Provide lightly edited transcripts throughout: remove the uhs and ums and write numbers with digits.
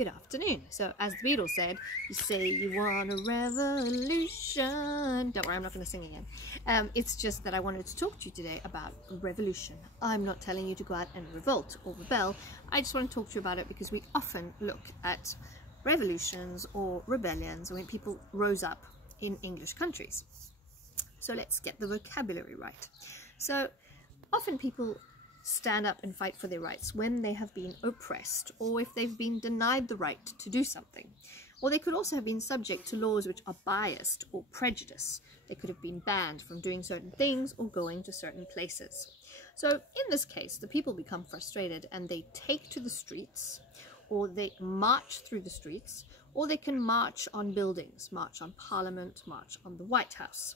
Good afternoon. So, as the Beatles said, you say you want a revolution. Don't worry, I'm not going to sing again. It's just that I wanted to talk to you today about revolution. I'm not telling you to go out and revolt or rebel. I just want to talk to you about it because we often look at revolutions or rebellions when people rose up in English countries. So let's get the vocabulary right. So often people stand up and fight for their rights when they have been oppressed or if they've been denied the right to do something. Or they could also have been subject to laws which are biased or prejudiced. They could have been banned from doing certain things or going to certain places. So in this case, the people become frustrated and they take to the streets, or they march through the streets, or they can march on buildings, march on Parliament, march on the White House.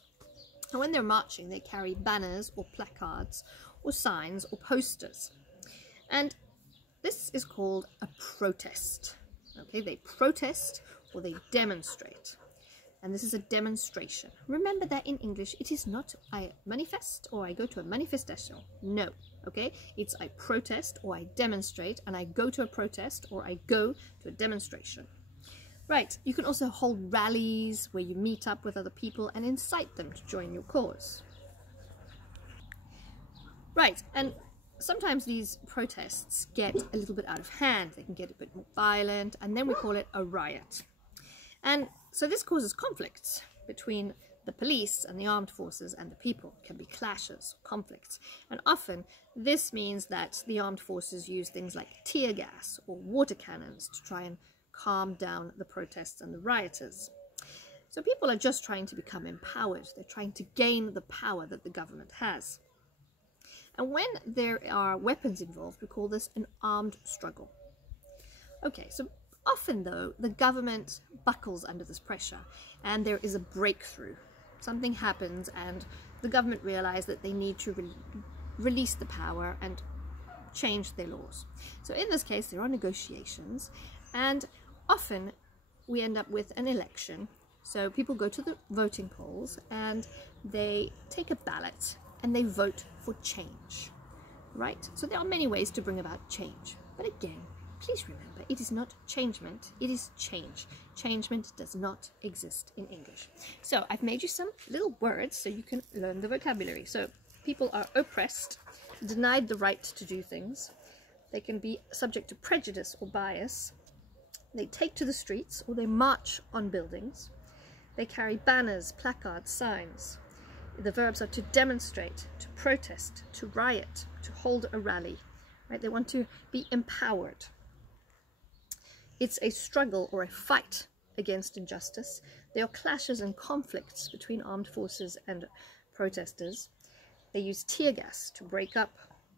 And when they're marching, they carry banners or placards or signs or posters. And this is called a protest. Okay, they protest or they demonstrate. And this is a demonstration. Remember that in English, it is not I manifest or I go to a manifestation. No, okay? It's I protest or I demonstrate, and I go to a protest or I go to a demonstration. Right, you can also hold rallies where you meet up with other people and incite them to join your cause. Right, and sometimes these protests get a little bit out of hand. They can get a bit more violent, and then we call it a riot. And so this causes conflicts between the police and the armed forces and the people. It can be clashes, conflicts. And often this means that the armed forces use things like tear gas or water cannons to try and calm down the protests and the rioters. So people are just trying to become empowered. They're trying to gain the power that the government has. And when there are weapons involved, we call this an armed struggle. Okay, so often though, the government buckles under this pressure and there is a breakthrough. Something happens and the government realize that they need to release the power and change their laws. So in this case, there are negotiations, and often we end up with an election. So people go to the voting polls and they take a ballot and they vote for change, right? So there are many ways to bring about change. But again, please remember, it is not changement, it is change. Changement does not exist in English. So I've made you some little words so you can learn the vocabulary. So people are oppressed, denied the right to do things. They can be subject to prejudice or bias. They take to the streets or they march on buildings. They carry banners, placards, signs. The verbs are to demonstrate, to protest, to riot, to hold a rally. Right? They want to be empowered. It's a struggle or a fight against injustice. There are clashes and conflicts between armed forces and protesters. They use tear gas to break up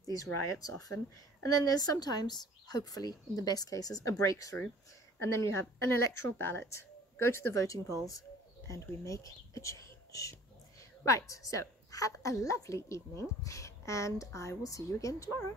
these riots often. And then there's sometimes, hopefully, in the best cases, a breakthrough. And then you have an electoral ballot, go to the voting polls, and we make a change. Right, so have a lovely evening, and I will see you again tomorrow.